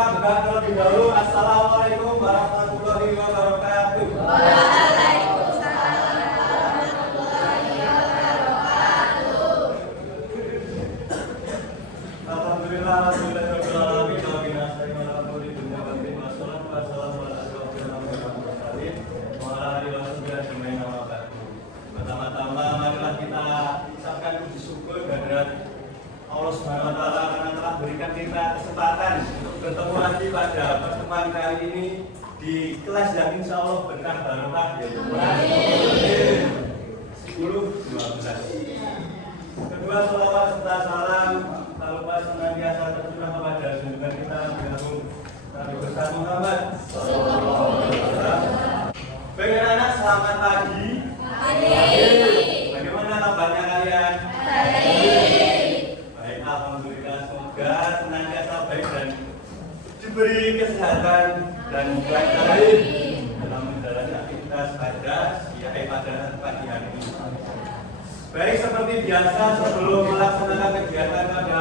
kita buka terlebih dahulu. Assalamualaikum warahmatullahi wabarakatuh. Waalaikumsalam warahmatullahi wabarakatuh. Alhamdulillah, wassalatu wassalamu ala dunya wa din wassalamu ala asyrofil anbiya'i wal mursalin wa ala alihi washabihi ajmain amma ba'du. Pertama-tama marilah kita ucapkan puji syukur kehadirat Allah Subhanahu wa taala karena telah berikan kita kesempatan untuk bertemu lagi pada pertemuan kali ini di kelas yang insya Allah berkah barokah yaitu kelas 10-12. Kedua, salawat serta salam tak lupa senantiasa tercurah kepada junjungan kita Nabi besar Muhammad. Baik anak-anak, selamat pagi. Bagaimana kabarnya kalian? Baik, alhamdulillah. Semoga senantiasa baik dan diberi kesehatan dan kelancaran dalam menjalani aktivitas pada pada pagi hari ini. Baik, seperti biasa sebelum melaksanakan kegiatan pada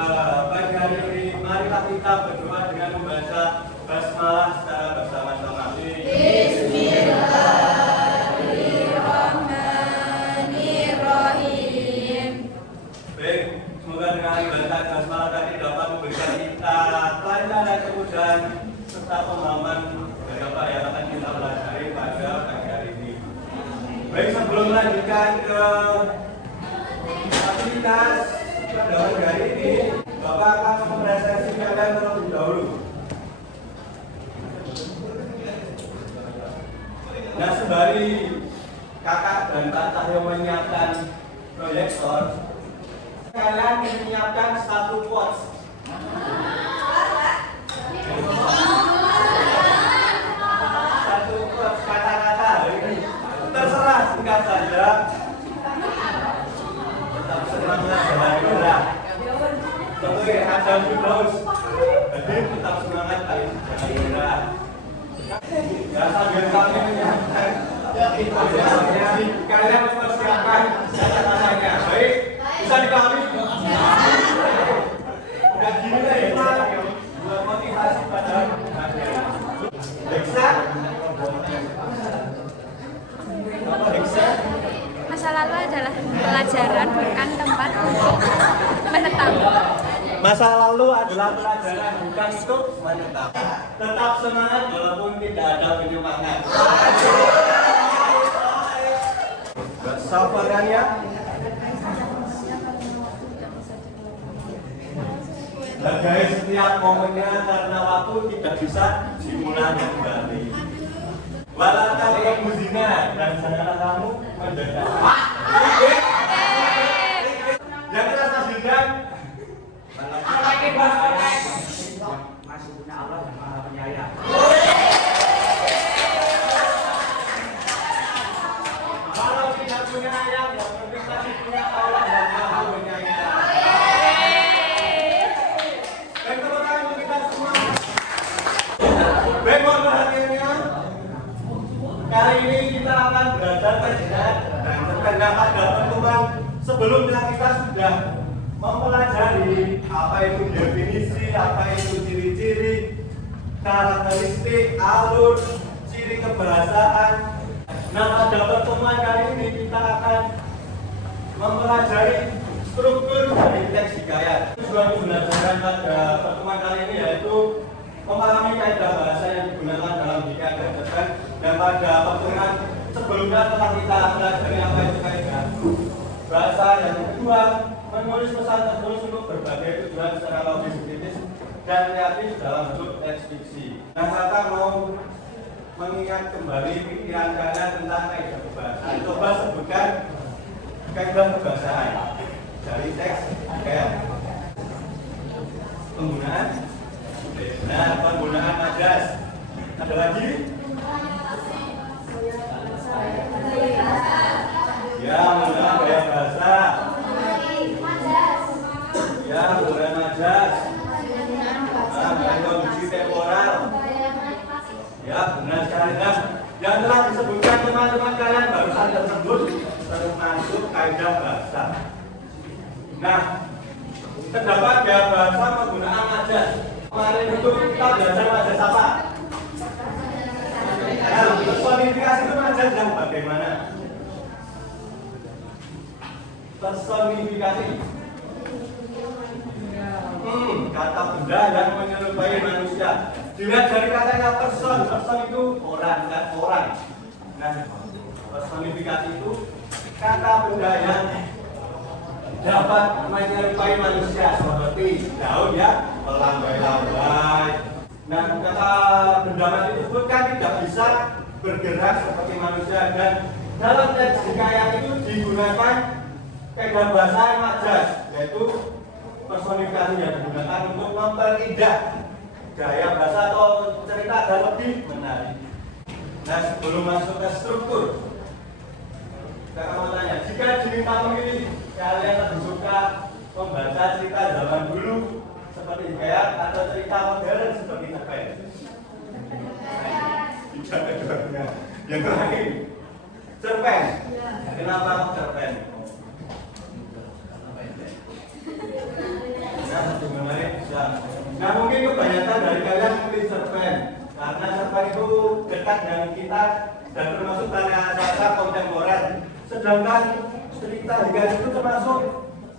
pagi hari ini, marilah kita berdoa dengan membaca basmalah secara bersama-sama. Bismillahirrahmanirrahim. Baik, semoga dengan ibadah basmalah tadi dapat memberikan kita kelancaran, kemudahan serta pemahaman dari apa yang akan kita pelajari pada pagi hari ini. Baik, sebelum melanjutkan ke aktivitas pada hari ini, Bapak akan mempresentasi kalian terlebih dahulu. Nah, sembari kakak dan Pak Cahyo menyiapkan proyektor, kalian menyiapkan satu quotes. Satu quotes kata-kata hari ini. Terserah, singkat saja. Tetap semangat jalan gerak. Seperti Adam Firdaus. Jadi tetap semangat kalian jalan gerak. Ya, sambil kami menyiapkan kalian mempersiapkan kata-katanya. Baik, bisa dipahami? Udah gini lah ya, buat motivasi pada materi. Reksa? Reksa? Masa lalu adalah pelajaran, bukan tempat untuk menetap. Masa lalu adalah pelajaran, bukan untuk menetap. Tetap semangat walaupun tidak ada penyemangat. Sabarannya. Hargai setiap momennya karena waktu tidak bisa diulang kembali. Walau kalian muzina dan janganlah kamu mendadak. Yang kita saksikan masih punya Allah yang Maha Penyayang. kalau tidak punya ayam, yang penting masih punya Allah yang Maha Penyayang. Baik, tepuk tangan untuk kita semua. Baik, mohon perhatiannya. Kali ini kita akan belajar kajian dan terkadang pada pertemuan sebelumnya kita sudah mempelajari apa itu definisi, apa itu ciri-ciri, karakteristik, alur, ciri kebahasaan. Nah, pada pertemuan kali ini kita akan mempelajari struktur dari teks hikayat. Tujuan pembelajaran pada pertemuan kali ini yaitu memahami kaidah bahasa yang digunakan dalam hikayat dan pada pertemuan sebelumnya telah kita pelajari apa itu kaidah bahasa. Yang kedua, menulis pesan tertulis untuk berbagai tujuan secara logis, kritis, dan kreatif dalam bentuk teks fiksi. Nah, saya mau mengingat kembali pikiran kalian tentang kaidah bahasa. Coba sebutkan kaidah kebahasaan dari teks hikayat. Penggunaan, nah, penggunaan majas. Ada lagi? Ya, menggunakan gaya bahasa. Ya, menggunakan majas. Nah, kondisi temporal. Ya, benar sekali. Nah, yang telah disebutkan teman-teman kalian barusan tersebut termasuk kaidah bahasa. Nah, terdapat gaya bahasa penggunaan majas. Kemarin itu kita belajar majas apa? Nah, personifikasi itu majas yang bagaimana? Personifikasi. Kata benda yang menyerupai manusia. Dilihat dari katanya person itu orang kan orang. Nah, personifikasi itu kata benda yang dapat menyerupai manusia seperti daun ya, melambai-lambai. Nah, kata benda mati tersebut kan tidak bisa bergerak seperti manusia dan dalam teks hikayat itu digunakan kaidah bahasa yang majas, yaitu personifikasi yang digunakan untuk memperindah gaya bahasa atau cerita dan lebih menarik. Nah, sebelum masuk ke struktur, saya mau tanya, jika diminta memilih, kalian lebih suka membaca cerita zaman dulu seperti hikayat atau cerita modern seperti cerpen? Tidak keduanya. Yang lain, cerpen. Kenapa cerpen? Nah, mungkin kebanyakan dari kalian memilih cerpen karena cerpen itu dekat dengan kita dan termasuk karya sastra kontemporer. Sedangkan cerita hikayat itu termasuk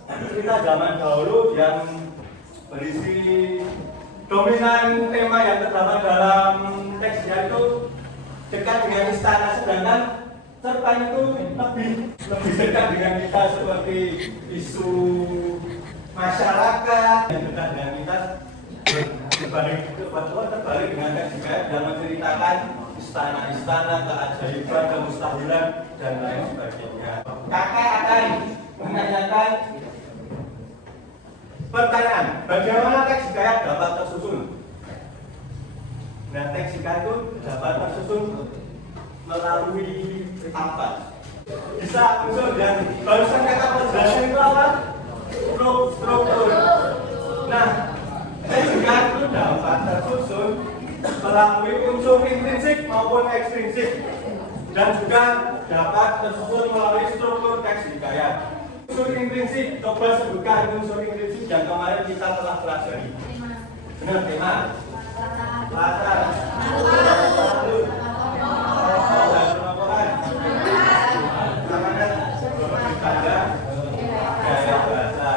cerita zaman dahulu yang berisi dominan tema yang terdapat dalam teksnya itu dekat dengan istana, sedangkan cerpen itu lebih dekat dengan kita seperti isu masyarakat yang dekat dengan kita terbalik dengan teks hikayat yang menceritakan istana-istana, keajaiban, kemustahilan dan lain sebagainya. Kakak akan menanyakan pertanyaan, bagaimana teks hikayat dapat tersusun? Nah, teks hikayat itu dapat tersusun melalui apa? Bisa unsur dan barusan kata penjelasan itu apa? Struktur. Nah, teks hikayat itu dapat tersusun melalui unsur intrinsik maupun ekstrinsik dan juga dapat tersusun melalui struktur teks hikayat. Unsur intrinsik, coba sebutkan unsur intrinsik yang kemarin kita telah pelajari. Benar, tema? Latar. Alur. Dan pelaporan. Amanat. Tanda. Gaya bahasa.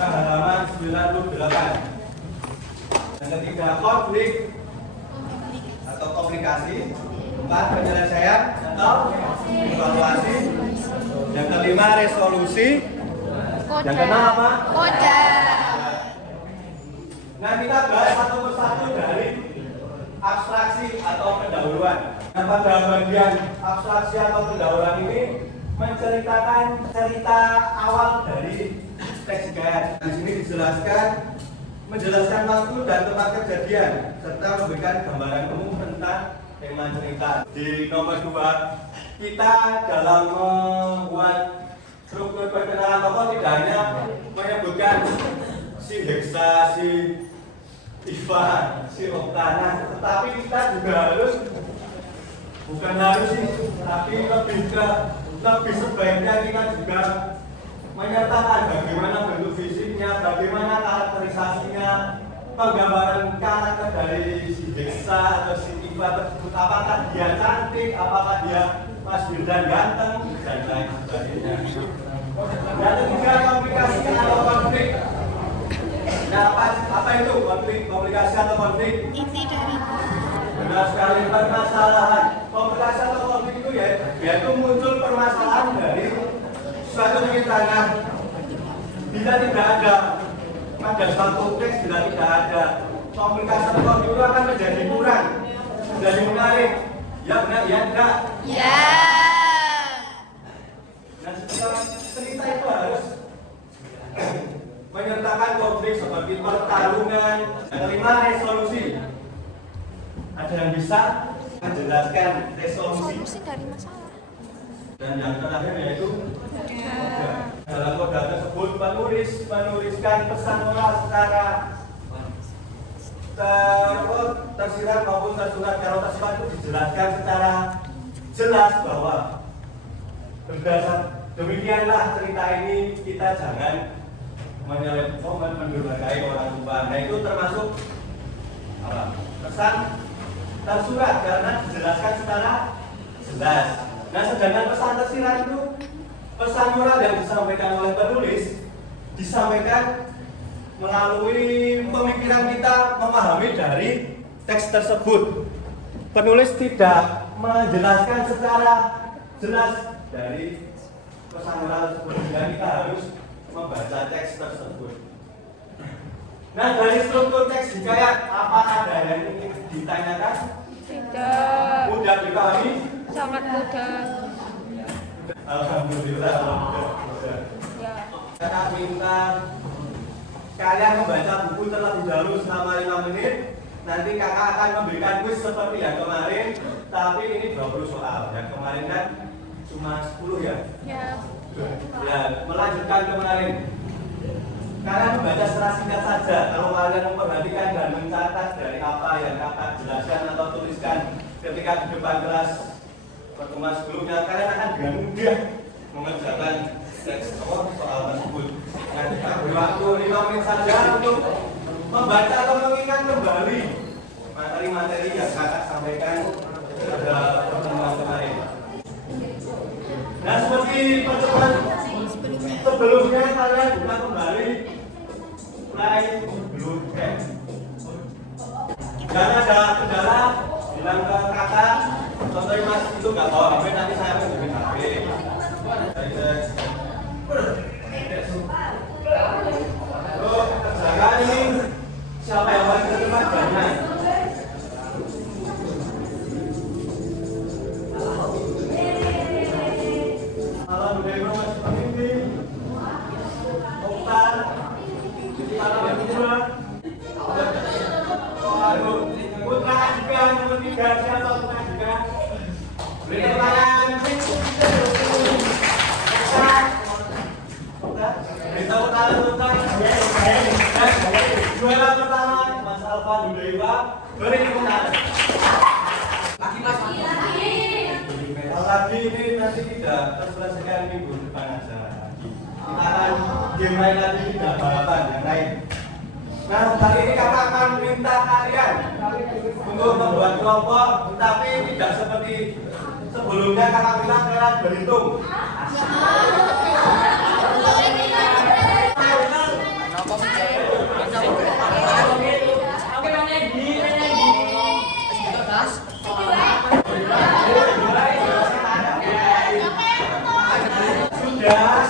Halaman 98. Yang ketiga, konflik atau komplikasi. 4, penyelesaian atau evaluasi. Yang kelima, resolusi. Yang keenam apa? Kode. Nah, kita bahas satu persatu dari abstraksi atau pendahuluan. Nah, pada bagian abstraksi atau pendahuluan ini menceritakan cerita awal dari teks hikayat. Di sini menjelaskan waktu dan tempat kejadian serta memberikan gambaran umum tentang tema cerita. Di nomor 2, kita dalam membuat struktur perkenalan tokoh tidak hanya menyebutkan si Heksa, si Iva, si Oktana, tetapi kita juga tapi lebih sebaiknya kita juga menyertakan bagaimana bentuk fisiknya, bagaimana karakterisasinya, penggambaran karakter dari si Heksa atau si Iva tersebut, apakah dia cantik, apakah dia Mas Wildan ganteng, dan lain sebagainya. Dan ketiga, komplikasi atau konflik. Nah, apa itu komplikasi atau konflik? Inti dari Benar sekali, permasalahan. Komplikasi atau konflik itu yaitu muncul permasalahan dari suatu rintangan. Bila tidak ada pada suatu teks, bila tidak ada komplikasi atau konflik itu akan menjadi kurang, menjadi menarik. Ya benar, ya enggak? Ya. Nah, setelah cerita itu harus menyertakan konflik seperti pertarungan. Yang kelima, resolusi. Ada yang bisa menjelaskan resolusi dari masalah. dan yang terakhir yaitu kode. Dalam kode tersebut menuliskan pesan moral secara tersirat maupun tersurat. Kalau tersirat itu dijelaskan secara jelas bahwa berdasar demikianlah cerita ini, kita jangan menyelewengkan mendurhakai orang tua. Nah, itu termasuk pesan tersurat karena dijelaskan secara jelas. Nah, sedangkan pesan tersirat itu pesan moral yang disampaikan oleh penulis disampaikan melalui pemikiran kita memahami dari teks tersebut. Penulis tidak menjelaskan secara jelas dari pesan moral tersebut, dan kita harus membaca teks tersebut. Nah, dari struktur teks hikayat, apa ada yang ingin ditanyakan? Tidak. Mudah dipahami? Sangat mudah. Alhamdulillah, mudah. Ya. Kakak minta kalian membaca buku terlebih dahulu selama 5 menit. Nanti kakak akan memberikan kuis seperti yang kemarin, tapi ini 20 soal. Yang kemarin kan cuma 10 ya? Ya. Ya, melanjutkan kemarin. Kalian membaca secara singkat saja. Kalau kalian memperhatikan dan mencatat dari apa yang kakak jelaskan atau tuliskan ketika di depan kelas pertemuan sebelumnya, kalian akan dengan mudah mengerjakan teks soal tersebut. Nah, kita beri waktu 5 menit saja untuk membaca atau mengingat kembali materi-materi yang kakak sampaikan pada pertemuan kemarin. Nah, seperti pertemuan sebelumnya, kalian buka kembali slide blue text. Jangan ada kendala, bilang ke kakak, contohnya mas itu nggak bawa HP, nanti saya pinjemin HP. Lalu kerjakan ini, siapa yang paling terlibat banyak? Alhamdulillah masih pemimpin. Oktar, Putra juga, nomor 3, siapa Putra juga? Beri pertanyaan. Beritahu kalian tentang juara pertama Mas Alfa Dudaiwa. Beri tepuk tangan. Lagi ini nanti tidak terselesaikan minggu depan aja. Kita akan game lain lagi, tidak balapan yang lain. Nah, kali ini kakak akan minta kalian untuk membuat kelompok, tapi tidak seperti sebelumnya. Kakak minta kalian berhitung. Sudah,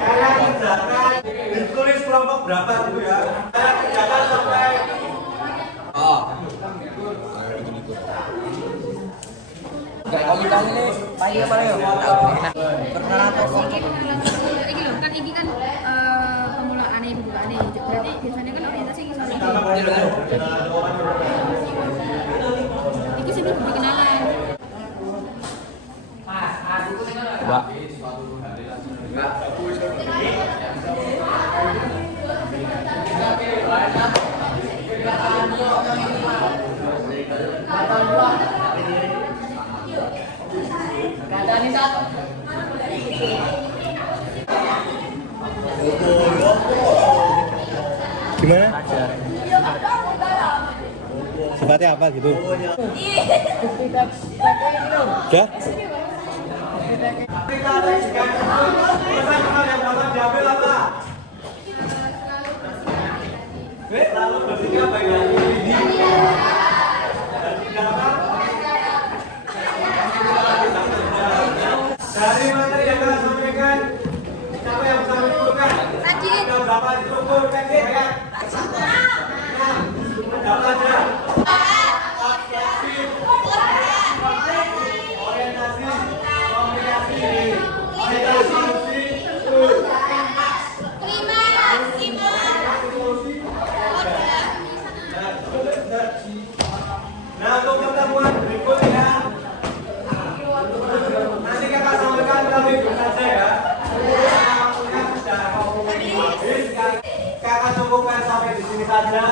kalian kerjakan ditulis kelompok berapa dulu ya. Kalian kerjakan sampai Kalau ini panggil apa ya? Perkenalan tokoh. Ini loh, kan ini kan pemulaan ini bukan ini. Berarti biasanya kan orientasi ini soal ini. Ini sih belum dikenalan. Mbak. gimana? Sifatnya apa gitu? Ya? Lalu bertiga baik lagi dari materi yang telah sampaikan, siapa yang bisa menentukan? Ada berapa struktur teks ya? Jawab aja. Orientasi, komunikasi, nah, untuk pertemuan berikutnya nanti kakak sampaikan lebih saja ya. Waktunya sudah habis, kakak cukupkan sampai di sini saja.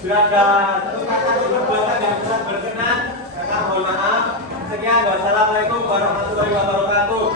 Bila ada satu kakak perbuatan yang kurang berkenan, kakak mohon maaf. Sekian, wassalamualaikum warahmatullahi wabarakatuh.